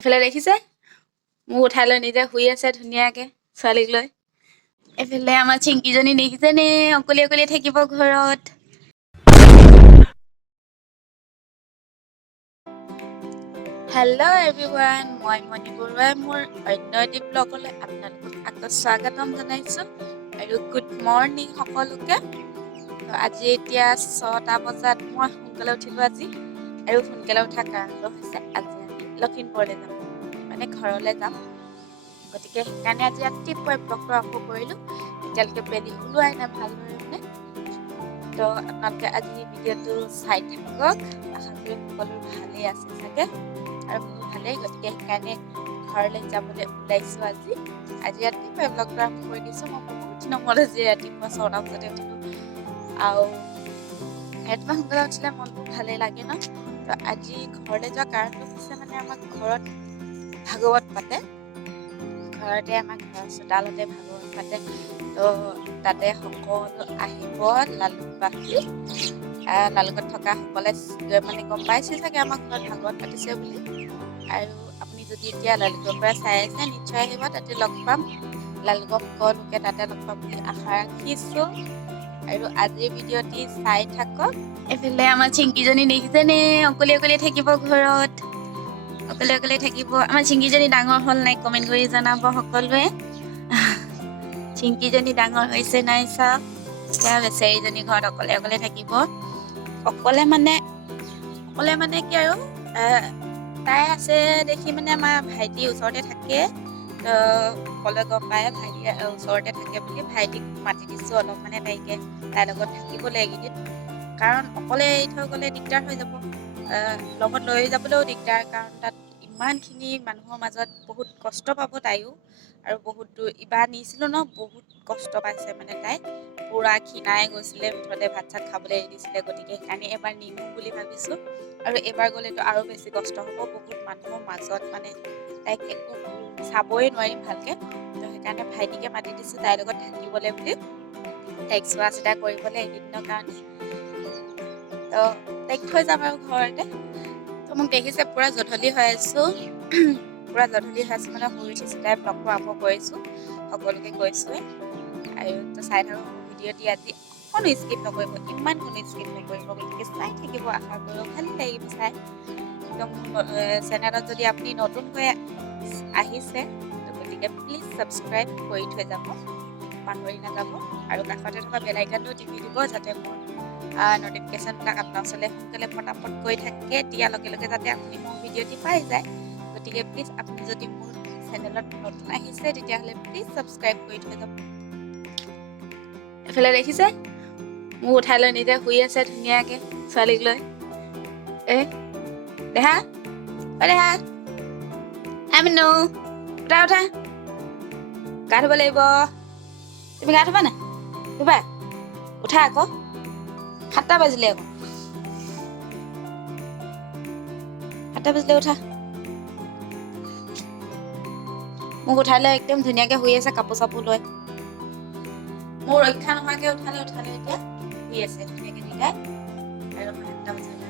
এফালে দেখিছে মোক উঠাই লৈ নিজে শুই আছে ধুনীয়াকে ছোৱালীক লৈ। এফালে আমাৰ চিংকিজনী দেখিছেনে অকলে অকলে থাকিব ঘৰত। হেল্ল' এভৰিৱান, মই মনি বৰুৱাই মোৰ অন্য এটি ব্লগলৈ আপোনালোকক আকৌ স্বাগতম জনাইছোঁ আৰু গুড মৰ্ণিং সকলোকে। আজি এতিয়া 6টা বজাত মই সোনকালে উঠিলোঁ আজি, আৰু সোনকালে উঠাৰ কাৰণটো হৈছে আজি আমি লখিমপুৰলৈ যাম, মানে ঘৰলৈ যাম। গতিকে সেইকাৰণে আজি ৰাতিপুৱাই ব্লগটো আৰম্ভ কৰিলোঁ। এতিয়ালৈকে বেলি ওলোৱাই নাই ভালদৰে মানে। তো আপোনালোকে আজি ভিডিঅ'টো চাই থাকক, আশা কৰি সকলো ভালেই আছে চাগে আৰু মোৰ ভালেই। গতিকে সেইকাৰণে ঘৰলৈ যাবলৈ ওলাইছোঁ আজি ৰাতিপুৱাই ব্লগটো আৰম্ভ কৰি দিছোঁ। মই বহুত দিনৰ মূৰত আজি ৰাতিপুৱা 6টা বজাতে উঠিলোঁ, আৰু ৰাতিপুৱা সোনকালে উঠিলে মনটো ভালেই লাগে ন। তো আজি ঘৰলৈ যোৱা কাৰণটো হৈছে মানে আমাৰ ঘৰত ভাগৱত পাতে, ঘৰতে আমাৰ ঘৰৰ চোতালতে ভাগৱত পাতে। তো তাতে সকলো আহিব লালুকত থকা সকলে মানে গম পাইছে চাগে আমাৰ ঘৰত ভাগৱত পাতিছে বুলি। আৰু আপুনি যদি এতিয়া লালুকৰ পৰা চাই আছে নিশ্চয় আহিব, তাতে লগ পাম। লালুকৰ সকলোকে তাতে লগ পাম বুলি আশা ৰাখিছোঁ, আৰু আজিৰ ভিডিঅ'টি চাই থাকক। এফালে আমাৰ চিংকিজনী দেখিছেনে অকলে অকলে থাকিব ঘৰত, অকলে অকলে থাকিব। আমাৰ চিংকিজনী ডাঙৰ হ'ল নাই কমেণ্ট কৰি জনাব সকলোৱে। চিংকিজনী ডাঙৰ হৈছে নাই চাওক। এতিয়া বেচেৰীজনী ঘৰত অকলে অকলে থাকিব। অকলে মানে কি আৰু তাই আছে দেখি মানে আমাৰ ভাইটি ওচৰতে থাকে। সকলোৱে গম পায় ভাইটি ওচৰতে থাকে বুলি। ভাইটিক মাতি দিছোঁ অলপ মানে তাইৰ লগত থাকিবলৈ এইকেইদিন, কাৰণ অকলে এৰি থৈ গ'লে দিগদাৰ হৈ যাব। লগত লৈ যাবলৈও দিগদাৰ, কাৰণ তাত ইমানখিনি মানুহৰ মাজত বহুত কষ্ট পাব তাইও। আৰু বহুত দূৰ ইবাৰ নিছিলোঁ ন, বহুত কষ্ট পাইছে মানে তাই, পুৰা ক্ষীণাই গৈছিলে, মুঠতে ভাত চাত খাবলৈ এৰি দিছিলে। গতিকে সেইকাৰণে এবাৰ নিনো বুলি ভাবিছোঁ, আৰু এবাৰ গ'লেতো আৰু বেছি কষ্ট হ'ব। বহুত মানুহৰ মাজত মানে তাইক একো চাবই নোৱাৰিম ভালকৈ। তো সেইকাৰণে ভাইটিকে মাতি দিছোঁ তাইৰ লগত থাকিবলৈ বুলি, তাইক চোৱা চিতা কৰিবলৈ এইকেইদিনৰ কাৰণে। তো তাইক থৈ যাম আৰু ঘৰতে। তো মোক দেখিছে পুৰা জধলি হৈ আছোঁ, মানে শুই উঠিছোঁ তাই ব্লগটো আৰম্ভ কৰিছোঁ, সকলোকে কৈছোঁৱে। আৰু তো চাই থাকক ভিডিঅ'টি আজি, অকণো স্কিপ নকৰিব, ইমান কোনো স্কিপ নকৰিব। গতিকে চাই থাকিব, আশা কৰোঁ ভাল লাগিব চাই। একদম চেনেলত যদি আপুনি নতুনকৈ আহিছে তো গতিকে প্লিজ ছাবস্ক্ৰাইব কৰি থৈ যাব, পাহৰি নাযাব। আৰু কাষতে থকা বেল আইকনটো টিপি দিব, যাতে মোৰ নটিফিকেশ্যনবিলাক আপোনাৰ ওচৰলৈ সোনকালে পটাপট গৈ থাকে, দিয়াৰ লগে লগে যাতে আপুনি মোৰ ভিডিঅ'টি পাই যায়। গতিকে প্লিজ আপুনি যদি মোৰ চেনেলত নতুন আহিছে তেতিয়াহ'লে প্লিজ ছাবস্ক্ৰাইব কৰি থৈ যাব। এফালে দেখিছে মোক উঠাই লৈ নিজে শুই আছে ধুনীয়াকে ছোৱালীক লৈ। দেহা মিনু উঠা গা ধুব লাগিব। তুমি গা ধুবা নাই? ধুবা? উঠা আকৌ, 7টা বাজিলে আকৌ, 7টা বাজিলে উঠা। মোক উঠাই লৈ একদম ধুনীয়াকে শুই আছে কাপোৰ চাপোৰ লৈ। মোৰ ৰক্ষা নোহোৱাকে উঠালে এতিয়া শুই আছে ধুনীয়াকে দুইটাই। আৰু 7টা বাজিলে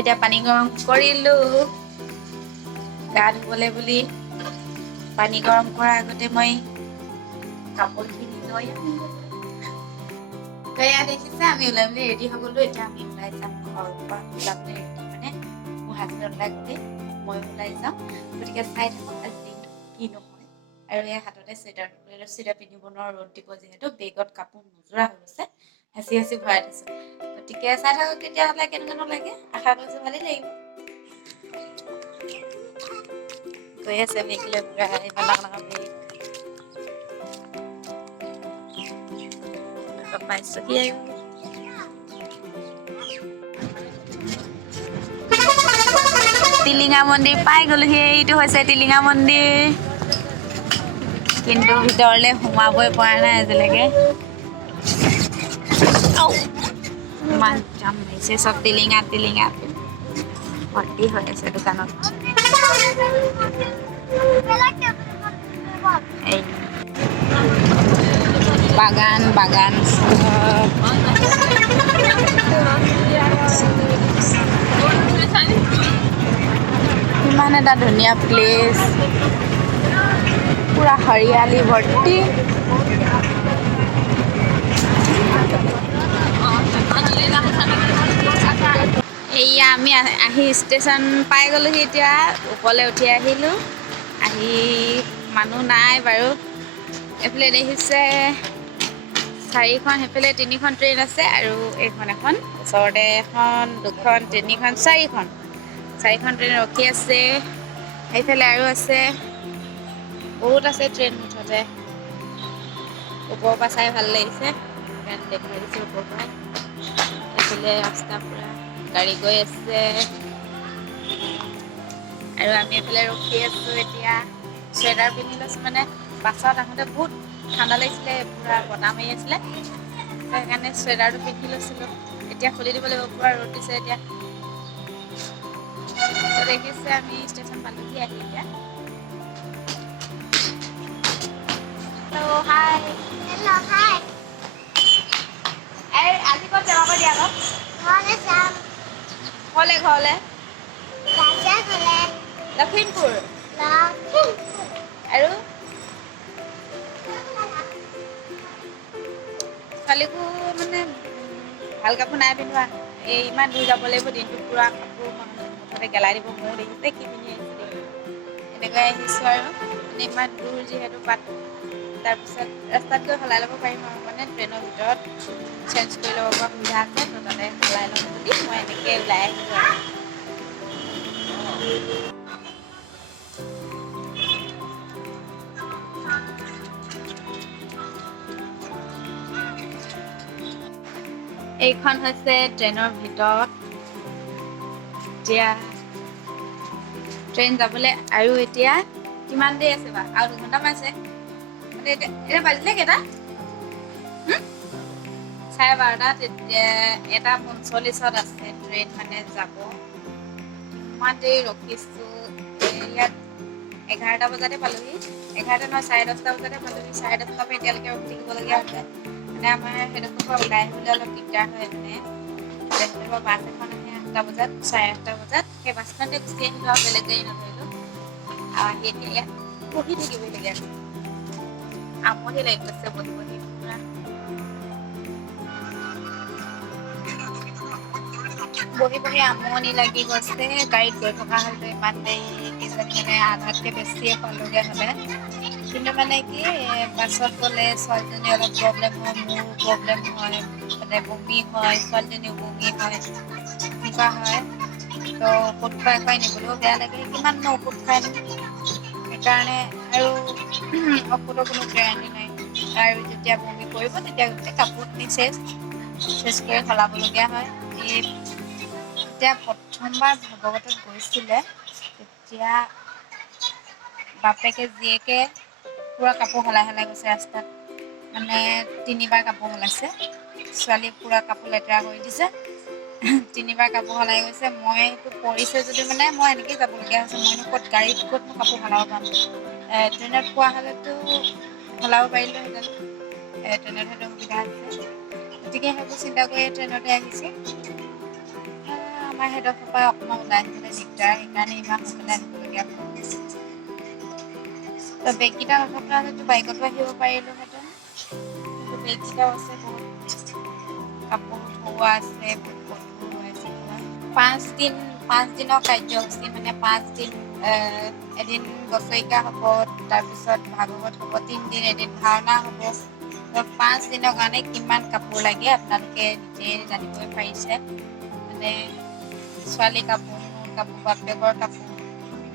এতিয়া পানী গৰম কৰিলোঁ গা ধুবলৈ বুলি। পানী গৰম কৰাৰ আগতে মই কাপোৰখিনি লৈ এয়া দেখিছে আমি ওলাই মেলি ৰেডি হৈ গ'লো। এতিয়া আমি ওলাই যাম ঘৰৰ পৰা, ওলাবলৈ ৰেডি মানে মোৰ হাজবেণ্ড ওলাই গ'লে মই ওলাই যাম। গতিকে চাই থাকক আজি কি নহয়। আৰু এই হাততে চুৱেটাৰ পিন্ধিব নোৱাৰো, ৰ'দ দিব যিহেতু। বেগত কাপোৰ নোজোৰা হৈ গৈছে, হেঁচি ভৰাই থৈছোঁ। গতিকে চাই থাকক তেতিয়াহ'লে কেনেকুৱানো লাগে, আশা কৰিছোঁ ভালেই লাগিব। গৈ আছে বেগ লৈ, ইমান ডাঙৰ বেগ পাইছোঁহি আৰু। টিলিঙা মন্দিৰ পাই গ'লোহি। এইটো হৈছে টিলিঙা মন্দিৰ, কিন্তু ভিতৰলৈ সোমাবই পৰা নাই আজিলৈকে। ইমান জাম লাগিছে, চব টিলিঙা ভৰ্তি হৈ আছে দোকানত। এই বাগান ইমান এটা ধুনীয়া প্লেচ, পুৰা হৰিয়ালি ভৰ্তি। এইয়া আমি আহি ষ্টেচন পাই গ'লোহি। এতিয়া ওপৰলৈ উঠি আহিলোঁ। আহি মানুহ নাই বাৰু। এইফালে দেখিছে 4খন, সেইফালে 3খন ট্ৰেইন আছে আৰু এইখন এখন। ওচৰতে এখন, 2খন, 3খন, 4খন ট্ৰেইন ৰখি আছে। সেইফালে আৰু আছে, বহুত আছে ট্ৰেইন মুঠতে। ওপৰৰ পৰা চাই ভাল লাগিছে, দেখুৱাই দিছোঁ ওপৰৰ পৰা। এইফালে ৰাস্তা পুৰা গাড়ী গৈ আছে আৰু আমি এইফালে ৰখি আছোঁ। এতিয়া চুৱেটাৰ পিন্ধি লৈছোঁ, মানে বাছত আহোঁতে বহুত ঠাণ্ডা লাগিছিলে, পুৰা বতাহ মাৰি আছিলে, সেইকাৰণে চুৱেটাৰটো পিন্ধি লৈছিলোঁ। এতিয়া খুলি দিব লাগিব, পুৰা ৰ'দ দিছে এতিয়া। দেখিছে আমি ষ্টেচন পালোহি আহি এতিয়া। হেল্ল' হাই। হেল্ল' হাই। আজি ক'ত যাব দিয়া আকৌ? ঘৰলৈ যাম। ঘৰলে ৰাজা ঘৰলে। লখিমপুৰ লখিমপুৰ। আৰু ছোৱালীবোৰ মানে ভাল কাপোৰ নাই পিন্ধোৱা। এই ইমান দূৰ যাব লাগিব, দিনটোত পুৰা কাপোৰ মুঠতে গেলাই দিব। ময়ো দেখিছে কি পিন্ধি আহিছিলোঁ, এনেকৈ আহিছোঁ আৰু মানে ইমান দূৰ যিহেতু বাট। তাৰপিছত ৰাস্তাত গৈ সলাই ল'ব পাৰিম আৰু, মানে ট্ৰেইনৰ ভিতৰত চেঞ্জ কৰি ল'ব পৰা সুবিধা আছে, তো তাতে সলাই ল'ম বুলি মই এনেকৈ ওলাই আহিলোঁ আৰু। এইখন হৈছে ট্ৰেইনৰ ভিতৰত। এতিয়া ট্ৰেইন যাবলৈ আৰু এতিয়া কিমান দেৰি আছে বা? আৰু 2 ঘণ্টামান আছে। মানে এতিয়া বাজিলে কেইটা? 12:30। তেতিয়া 1:45ত আছে ট্ৰেইন, মানে যাব। ইমান দেৰি ৰখিছোঁ। ইয়াত 11টা বজাতে পালোহি। 11টা নহয়, 10:30 বজাতে পালোহি। 10:30 পৰা এতিয়ালৈকে ৰখি থাকিবলগীয়া হৈছে। মানে আমাৰ সেইডোখৰ পৰা ওলাই আহিবলৈ অলপ দিগদাৰ হয়। মানে যেনেকৈ বাছ এখন আহে 8টা বজাত, 8:30 বজাত, সেই বাছখনতে গুচি আহিলোঁ আৰু বেলেগ গাড়ী নধৰিলোঁ। আৰু আহি এতিয়া ইয়াত বহি থাকিবলগীয়া হৈছে। আমনি লাগি গৈছে বহি বহি পুৰা। বহি বহি আমনি লাগি গৈছে। গাড়ীত গৈ থকা হ'লে ইমান দেৰি কিজনী মানে আধাতকৈ বেছিয়ে পালোঁগৈ হ'লে। কিন্তু মানে কি, বাছত গ'লে ছোৱালীজনী অলপ প্ৰব্লেম হয়, মোৰো প্ৰব্লেম হয়, মানে বমি হয়, ছোৱালীজনীও বমি হয়, এনেকুৱা হয়। তো ঔষধ খুৱাই খুৱাই নিবলৈও বেয়া লাগে, কিমাননো ঔষধ খুৱাই নিম। সেইকাৰণে আৰু ঔষধৰ কোনো গেৰাণ্টি নাই। আৰু যেতিয়া বমি কৰিব, তেতিয়া গোটেই কাপোৰখিনি চেঞ্জ কৰি সলাবলগীয়া হয়। যেতিয়া প্ৰথমবাৰ ভাগৱতত গৈছিলে, তেতিয়া বাপেকে জীয়েকে পুৰা কাপোৰ সলাই সলাই গৈছে ৰাস্তাত। মানে 3বাৰ কাপোৰ সলাইছে। ছোৱালী পুৰা কাপোৰ লেতেৰা কৰি দিছে। 3বাৰ কাপোৰ সলাই গৈছে। মইতো পৰিছে যদি মানে মই এনেকৈয়ে যাবলগীয়া হৈছে। মইনো গাড়ীত ক'তনো কাপোৰ সলাব পাম। ট্ৰেইনত পোৱা হ'লেতো সলাব পাৰিলোঁহেঁতেন। ট্ৰেইনত সেইটো সুবিধা আছে। গতিকে সেইবোৰ চিন্তা কৰিয়ে ট্ৰেইনতে আহিছোঁ। আমাৰ সেইডোখৰ পৰা অকণমান ওলাই আহিবলৈ দিগদাৰ, সেইকাৰণে ইমান সোনকালে আহিবলগীয়া হয়। তো বেগকেইটা নথকা হ'লেতো বাইকতো আহিব পাৰিলোঁহেঁতেন। কিন্তু বেগকেইটাও আছে, বহুত কাপোৰ থোৱা আছে, বহুত গধুৰ হৈ আছে পুৰা। 5 দিনৰ কাৰ্যসূচী, মানে 5 দিন। এদিন বছৰেকীয়া হ'ব, তাৰপিছত ভাগৱত হ'ব, 3 দিন এদিন ভাওনা হ'ব। 5 দিনৰ কাৰণে কিমান কাপোৰ লাগে আপোনালোকে নিজে জানিবই পাৰিছে। মানে ছোৱালী কাপোৰ, মোৰ কাপোৰ, বাপেকৰ কাপোৰ,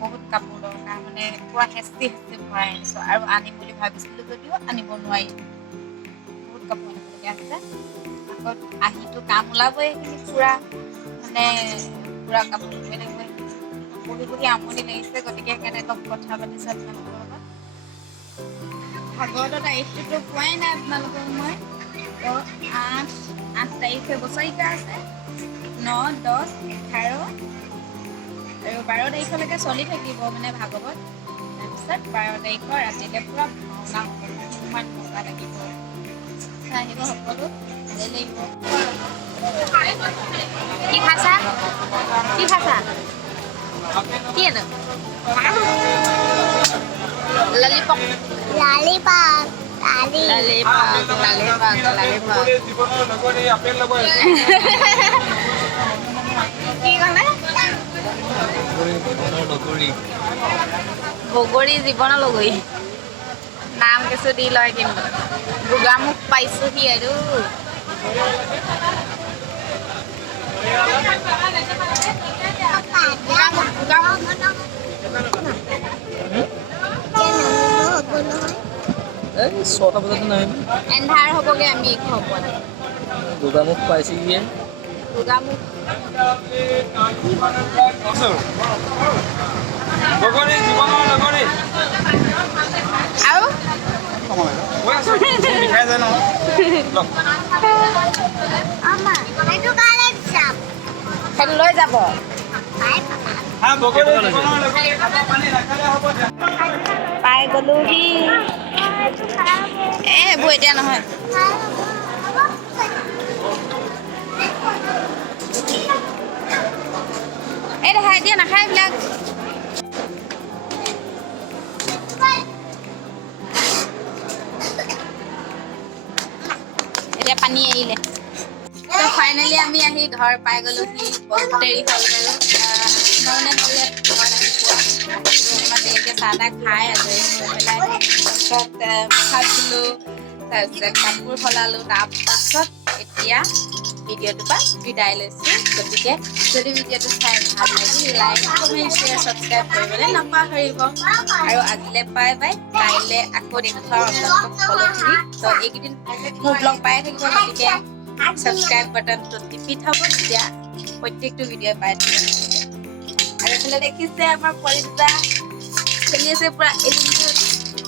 বহুত কাপোৰ দৰকাৰ। মানে পুৰা হেঁচি ভৰাই আনিছোঁ, আৰু আনিম বুলি ভাবিছিলোঁ যদিও আনিব নোৱাৰি। বহুত কাপোৰ আনিবলগীয়া হৈছে। আকৌ আহিতো কাম ওলাবই সেইখিনি পুৰা, মানে পুৰা কাপোৰ ধুই লাগিব। বহি বহি আমনি লাগিছে, গতিকে সেইকাৰণে অলপ কথা পাতিছোঁ আপোনালোকৰ লগত। ভাগৱতৰ তাৰিখটোতো পোৱাই নাই আপোনালোকক মই। তো 8 তাৰিখে বছৰেকীয়া আছে। 9, 10, 11 আৰু 12 তাৰিখলৈকে চলি থাকিব মানে ভাগৱত। তাৰপিছত 12 তাৰিখৰ ৰাতিলৈ পুৰা ভাওনা হ'ব। ইমান মজা লাগিব। আহিব সকলো, ভালেই লাগিব। কি খাইছা? কি খাইছা? কি এনে ললিপপ Lollipop. ললিপপ কি ক'লে বগৰী জীৱনৰ লগৰী নাম কিছু দি লয় কিন্তু গোগামুখ পাইছোহি আৰু এই 6টা বজাতে নামিম এন্ধাৰ হ'বগে আমি ঘৰ পৰা গোগামুখ পাইছিগিয়ে গোগামুখ আৰু Mama, itu kalian siap. সেইটো লৈ যাব পাই গ'লোহি এইবোৰ এতিয়া নহয় এই দেখাই দিয়া নাখায় এইবিলাক এতিয়া পানী আহিলে ফাইনেলি আমি আহি ঘৰ পাই গ'লোহি বহুত দেৰি হ'ল বাৰু মানে এতিয়া চাহ তাহ খাই আজৰি হৈ পেলাই তাৰপিছত ভাত দিলোঁ তাৰপিছত কাপোৰ সলালোঁ তাৰপাছত এতিয়া ভিডিঅ'টোৰ পৰা বিদায় লৈছোঁ গতিকে যদি ভিডিঅ'টো চাই ভাল লাগিল লাইক কমেণ্ট শ্বেয়াৰ ছাবস্ক্ৰাইব কৰিবলৈ নাপাহৰিব আৰু আজিলৈ বাই বাই কাইলৈ আকৌ দেখুৱাম আপোনালোকক সকলোখিনি তো এইকেইদিন মোৰ ব্লগ পাই থাকিব গতিকে ছাবস্ক্ৰাইব বাটনটো টিপি থ'ব তেতিয়া প্ৰত্যেকটো ভিডিঅ' পাই থাকিব আৰু এইফালে দেখিছে আমাৰ পৰিতা খেলি আছে পুৰা এদিনটো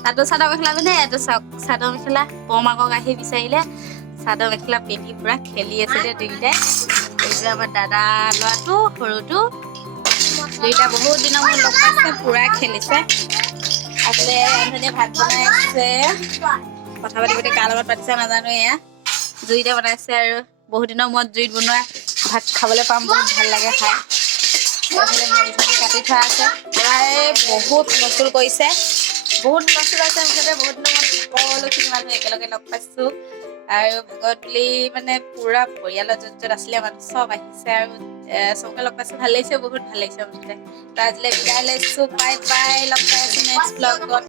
তাতো চাদৰ মেখেলা পিন্ধে এইটো চাওক চাদৰ মেখেলা বৰমাকক আহি বিচাৰিলে চাদৰ মেখেলা পিন্ধি পুৰা খেলি আছিলে দুইটাই এইটো আমাৰ দাদা ল'ৰাটো সৰুটো দুইটা বহুত দিনৰ মূৰত লগ পাইছে পুৰা খেলিছে আছিলে ৰান্ধনীয়ে ভাত বনাই আছে কথা পাতি পাতি কাৰ লগত পাতিছে নাজানো এয়া জুইতে বনাইছে আৰু বহুত দিনৰ মূৰত জুইত বনোৱা ভাত খাবলৈ পাম বহুত ভাল লাগে খাই কাটি থোৱা আছে প্ৰায় বহুত হুলস্থুল কৰিছে বহুত হুলস্থুল আছে মুঠতে বহুত দিনৰ মূৰত সকলোখিনি মানুহ একেলগে লগ পাইছোঁ আৰু ভাগত বুলি মানে পুৰা পৰিয়ালৰ য'ত য'ত আছিলে মানুহ চব আহিছে আৰু চবকে লগ পাইছোঁ ভাল লাগিছে বহুত ভাল লাগিছে মুঠতে তো আজিলৈ বিদায় লৈছোঁ বাই বাই লগ পাই আছোঁ নেক্সট ব্লগত